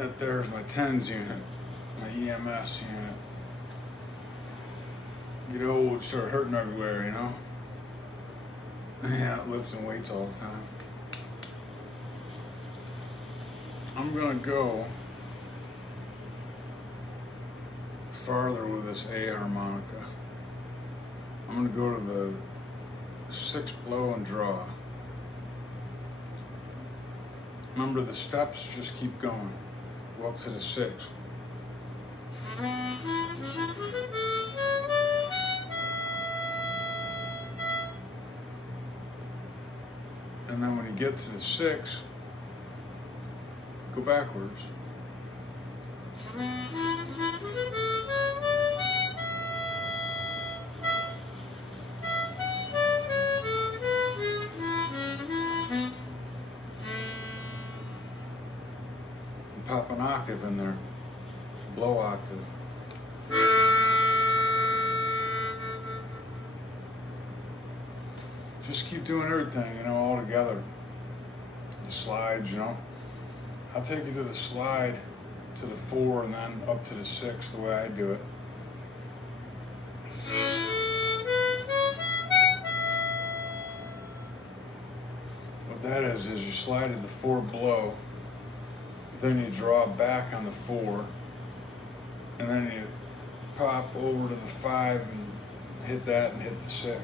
That there's my TENS unit, my EMS unit. Get old, start hurting everywhere, you know? Yeah, lifting weights all the time. I'm gonna go farther with this A harmonica. I'm gonna go to the 6 blow and draw. Remember, the steps just keep going. Go up to the 6. And then when you get to the 6, go backwards. And pop an octave in there, blow octave. Just keep doing everything, you know, all together. The slides, you know. I'll take you to the slide, to the 4, and then up to the 6, the way I do it. What that is you slide to the 4 blow, then you draw back on the 4, and then you pop over to the 5 and hit that and hit the 6.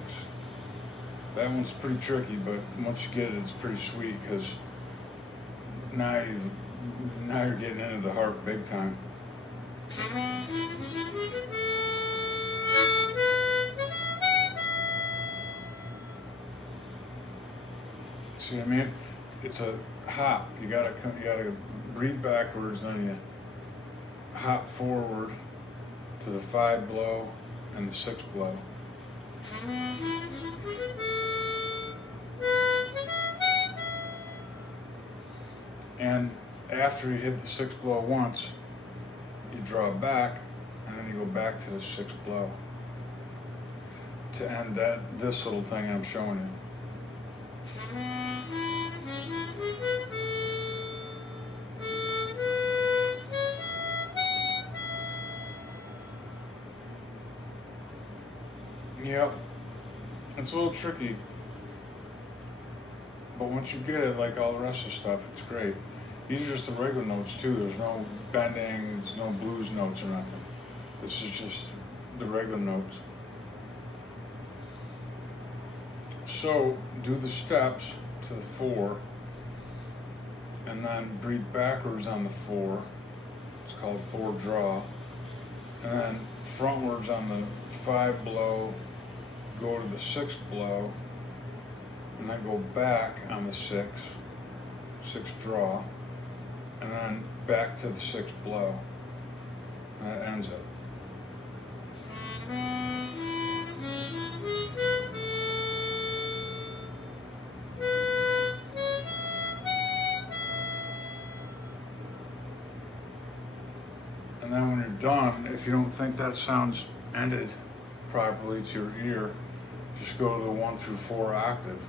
That one's pretty tricky, but once you get it, it's pretty sweet, because now you're getting into the harp big time. See what I mean? It's a hop. You gotta breathe backwards, then you hop forward to the 5 blow and the 6 blow. And after you hit the 6 blow once, you draw back, and then you go back to the 6 blow to end this little thing I'm showing you. Yep, it's a little tricky, but once you get it, like all the rest of the stuff, it's great. These are just the regular notes too. There's no bending, there's no blues notes or nothing. This is just the regular notes. So do the steps to the 4, and then breathe backwards on the 4. It's called 4 draw. And then frontwards on the 5 blow, go to the 6 blow, and then go back on the 6 draw, and then back to the 6 blow. And that ends it. And then when you're done, if you don't think that sounds ended properly to your ear, just go to the 1 through 4 octave.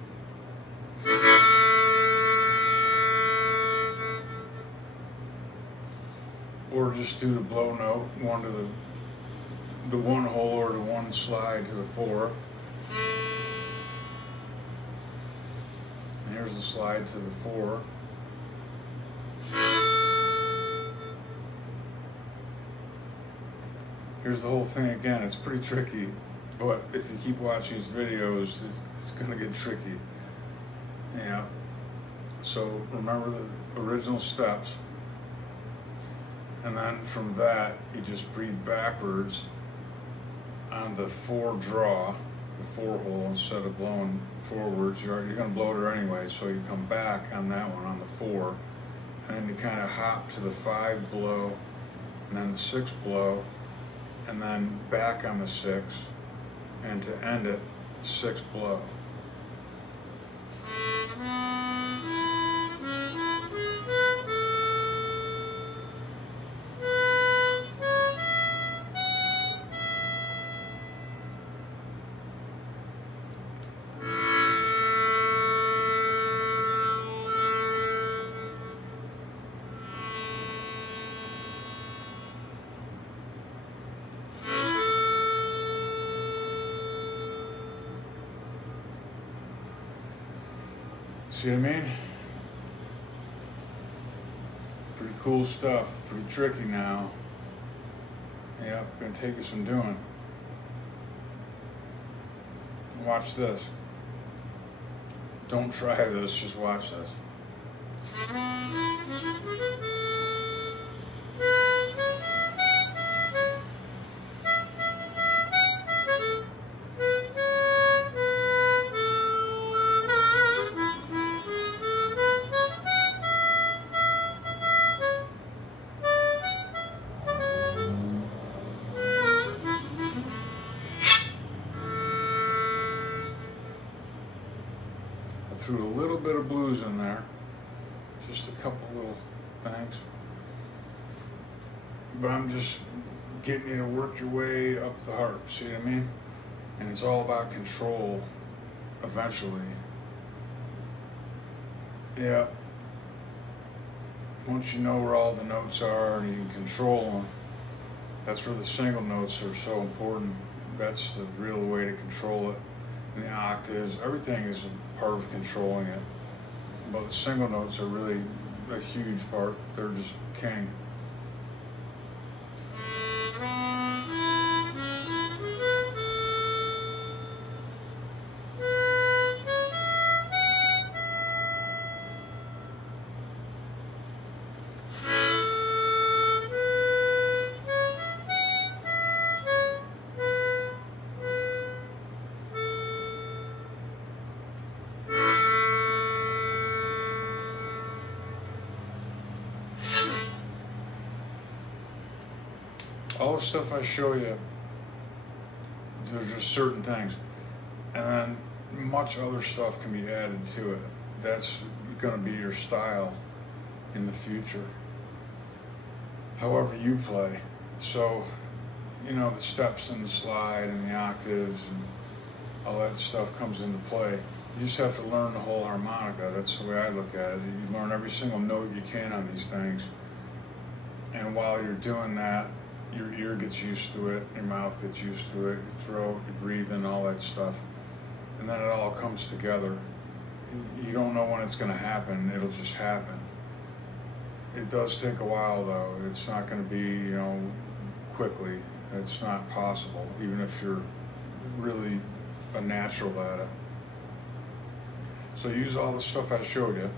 Or just do the blow note, one to the 1 hole or the 1 slide to the 4. And here's the slide to the 4. Here's the whole thing again. It's pretty tricky, but if you keep watching these videos, it's gonna get tricky. Yeah. So remember the original steps, and then from that you just breathe backwards on the 4 draw, the 4 hole, instead of blowing forwards. You're gonna blow it anyway, so you come back on that one on the 4, and then you kind of hop to the 5 blow, and then the 6 blow, and then back on the 6, and to end it, 6 blow. See what I mean? Pretty cool stuff, pretty tricky now. Yeah, gonna take you some doing. Watch this. Don't try this, just watch this. Threw a little bit of blues in there, just a couple little things, but I'm just getting you to work your way up the harp, see what I mean? And it's all about control eventually. Yeah, once you know where all the notes are and you can control them, that's where the single notes are so important. That's the real way to control it. And the octaves, everything is a part of controlling it. But the single notes are really a huge part. They're just king. All the stuff I show you, there's just certain things. And then much other stuff can be added to it. That's going to be your style in the future. However you play. So, you know, the steps and the slide and the octaves and all that stuff comes into play. You just have to learn the whole harmonica. That's the way I look at it. You learn every single note you can on these things. And while you're doing that, your ear gets used to it, your mouth gets used to it, your throat, your breathing, all that stuff. And then it all comes together. You don't know when it's going to happen, it'll just happen. It does take a while though. It's not going to be, you know, quickly. It's not possible, even if you're really a natural at it. So use all the stuff I showed you.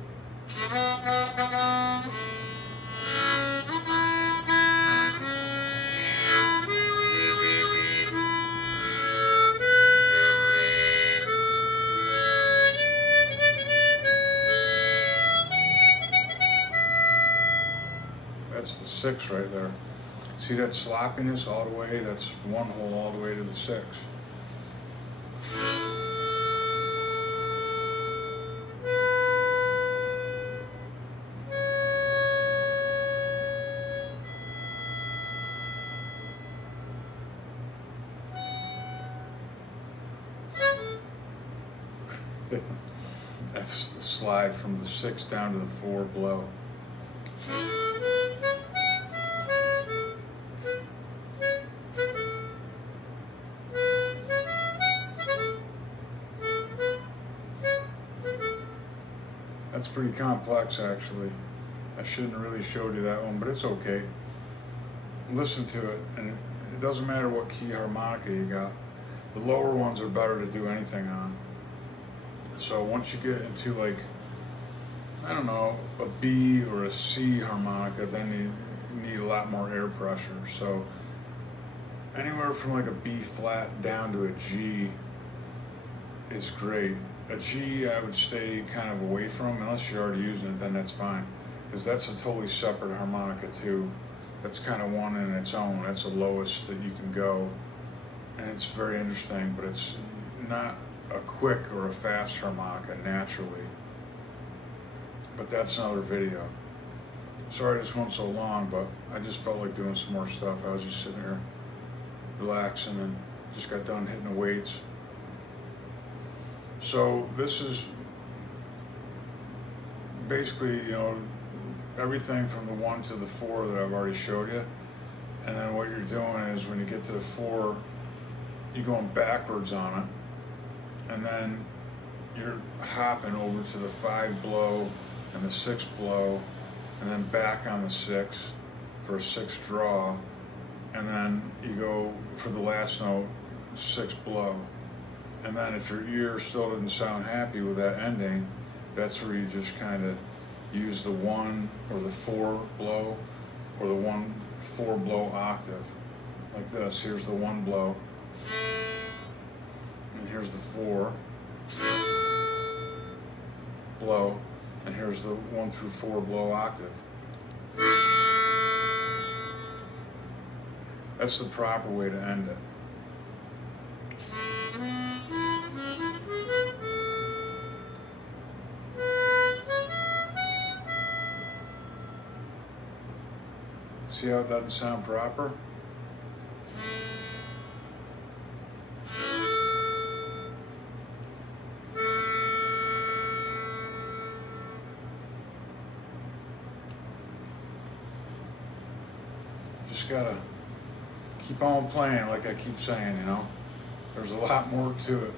That's the 6 right there. See that sloppiness all the way? That's one hole all the way to the 6. That's the slide from the 6 down to the 4 below. That's pretty complex actually. I shouldn't have really showed you that one, but it's okay. Listen to it, and it doesn't matter what key harmonica you got. The lower ones are better to do anything on. So once you get into like, I don't know, a B or a C harmonica, then you need a lot more air pressure. So anywhere from like a B flat down to a G is great. A G I would stay kind of away from, unless you're already using it, then that's fine. Because that's a totally separate harmonica too. That's kind of one in its own. That's the lowest that you can go. And it's very interesting, but it's not a quick or a fast harmonica naturally. But that's another video. Sorry this went so long, but I just felt like doing some more stuff. I was just sitting here relaxing and just got done hitting the weights. So this is basically, you know, everything from the 1 to the 4 that I've already showed you. And then what you're doing is when you get to the 4, you're going backwards on it. And then you're hopping over to the 5 blow and the 6 blow, and then back on the 6 for a 6 draw, and then you go for the last note, 6 blow. And then if your ear still doesn't sound happy with that ending, that's where you just kind of use the 1 or the 4 blow or the 1 4 blow octave. Like this. Here's the 1 blow, and here's the 4 blow, and here's the 1 through 4 blow octave. That's the proper way to end it. See how it doesn't sound proper? Just gotta keep on playing, like I keep saying, you know? There's a lot more to it.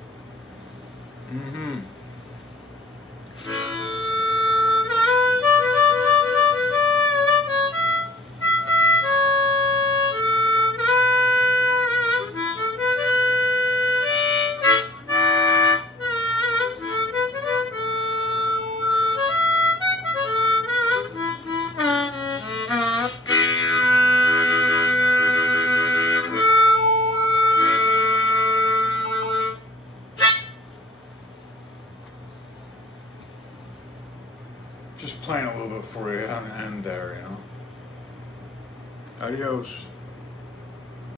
Just playing a little bit for you on the end there, you know. Adios.